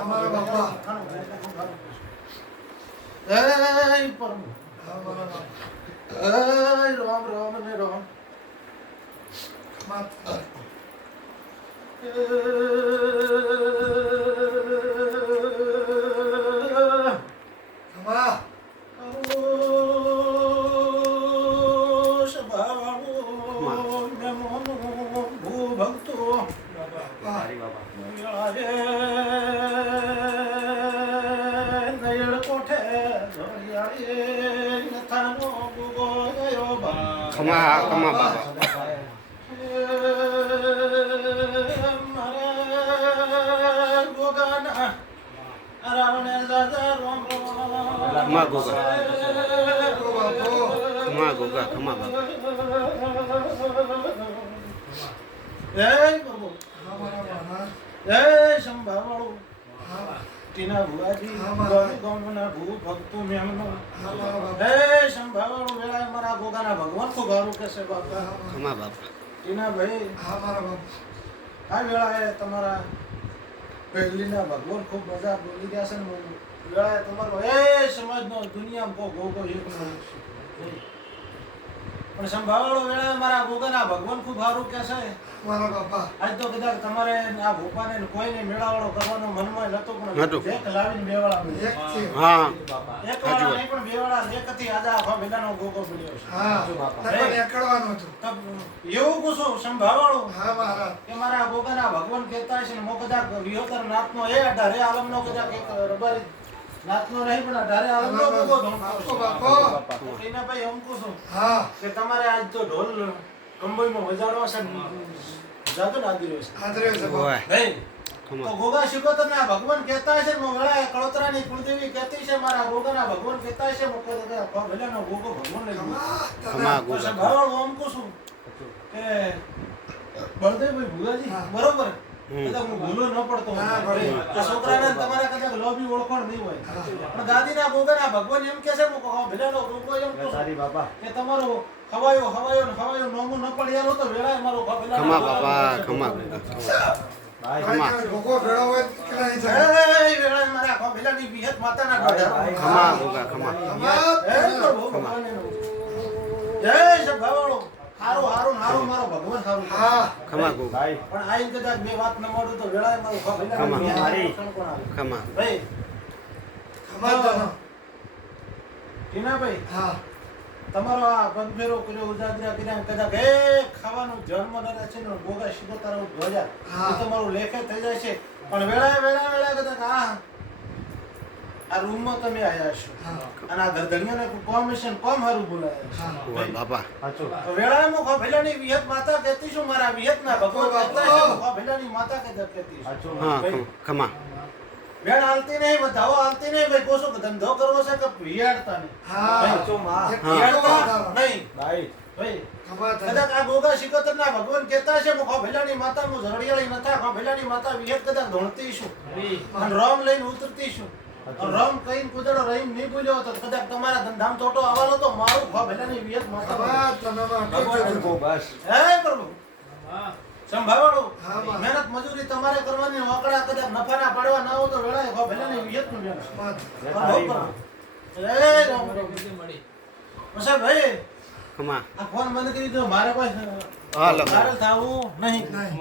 हमारा बापा જય પરમ हमारा बापा જય રામ રામ ને રામ मत हमारा ખમા ખમા બાબા ખમા ગોગા ખમા ગોગા ખમા બાબા જય પ્રભુ हमारा बाबा જય સંભાળો ટીના ભુવાજી ગોમના ભૂ ભક્તો મેમનો हमारा बाबा જય સંભાળો વેળા મારા ગોગાના ભગવાન ખૂબ હારું કહેશે બાપા ખમા બાબા ટીના ભાઈ हमारा बाबा આ વેળાએ તમારા પહેલીના ભગવાન ખૂબ મજા બોલી ગયા છે ને વેળાએ તમારો એ સમાજનો દુનિયામાં કો ગોગો એકનો પણ સંભાળો વેળાએ મારા ગોગાના ભગવાન ખૂબ હારું કહેશે हमारा बाबा આજ તો કદાચ તમારે આ ભોપાને ને કોઈને મેળાવાળો કરવાનો મનમાં નતો પણ નહોતું. એક લાવીને બે વાળા एक थी હા એક વાળા નહીં પણ બે વાળા એકથી આજા આખા બેલાનો ગોગો મળ્યો છે हाँ नकर एकड़वानो तो તબ એવું પૂછો સંભાળો हाँ महाराज કે મારા ગોગાના ભગવાન કહેતા છે ને મો કદાચ વિહોતર નાથનો એ અઢારે આલમનો કદાચ એક રબારી નાથનો નહીં પણ અઢારે આલમનો ગોગો बापो ધોણતો बापो છે એના ભાઈ એમ પૂછો हाँ કે તમારે આજ તો ઢોલ કંબોઈમાં વજાડવા છે ને જાતો ને આદિ રહ્યો છે आदरे से बाबा ઓય ભાઈ તો ખમા ગોગા શિકોતરના ભગવાન કહેતા છે મો વેળા કળોતરાની કુળદેવી કહેતી છે મારા ગોગાના ભગવાન કહેતા છે મો કદાચ ભલેનો ગોગો ભગવાન લઈ ગયો ખમા તો ગોગા સંભાળો આમ કહું કે બળદેવભાઈ ભુવાજી હા. બરોબર હમ. કદાચ હું ભૂલો ન પડતો હોય. હા, બરોબર. આ છોકરાને તમારે કદાચ લોભી ઓળખાણ નહીં હોય હા. પણ દાદીના ગોગાના ભગવાન એમ કહે છે હું કહું, ભેલાનો ગોગો એમ કહું કે તમારો ખવાયો નોમું ન પડ્યાનો તો વેળાએ મારો ભેલાનો ખમા ગોગો બાબા છે. ખમા ગોગા भाई का गोगो भेड़ा हुए कितना नहीं था એ વેળાએ મારા ભેલાની વિહત માતાના ગોગા. ખમા ગોગા ખમા એ પ્રભુ ભગવાનનો. જય સભાવાળો હારું મારો ભગવાન હારું કરે. हाँ ખમા ગોગા પણ આઈ કદાચ બે વાત ન મળું તો વેળાએ મારો ખમા. ભેલાની ખમા ભાઈ हमारा दोनों ટીનાભાઈ हाँ તમારો આ પગફેરો કર્યો ઉજાગરા કર્યા કદાચ એ ખાવાનું જન્મ નરે છે ને ગોગા શિકોતારો ધ્વજા હા. એ તમારું લેખે થઈ જાય છે પણ વેળા કદાચ આ રૂમમાં તમે આયા છો हाँ અને આ ધરધણીઓને કોમ્બિનેશન કોમ હારું બોલાયા हाँ ઓય બાબા છે તો વેળામાં ખોભેલાની વિહત માતા કહેતી છું મારા વિહતના ભગવાન કહેતા છે હું ખોભેલાની માતા કહેતી છું હા ખમા વેળ હાલતી નહીં બધાઓ હાલતી નહીં ભાઈ કોસો ધંધો કરવો છે કે વિયાડતા નહીં हाँ ભાઈ, एक વિયાડતા हाँ નહીં ભાઈ हमारा કદાચ આ ગોગા શિકોતરના ભગવાન કહેતા છે હું ખોભેલાની માતા હું ઝરડિયાળી નથા ખોભેલાની માતા વિહત કદાચ ધોણતી છું અને રોમ લઈને ઉતરતી છું અને રોમ કહીને કુદડો રહીને નહીં ભૂલ્યો તો કદાચ તમારા ધંધામ તોટો આવવાનો તો મારું ખોભેલાની વિહત માતા हमारा तनमा હે પ્રભુ સંભાળો હા, બા. મહેનત મજૂરી તમારે કરવાની વાકડા કદાચ નફાના પાડવા ના હો તો વેળાએ ખોભેલાની વિહત નું વેણ मत જય રામ પછી ભાઈ ખમા આ ફોન બંધ કરી દો મારે કોઈ હા લખો વાયરલ થવું નહીં नहीं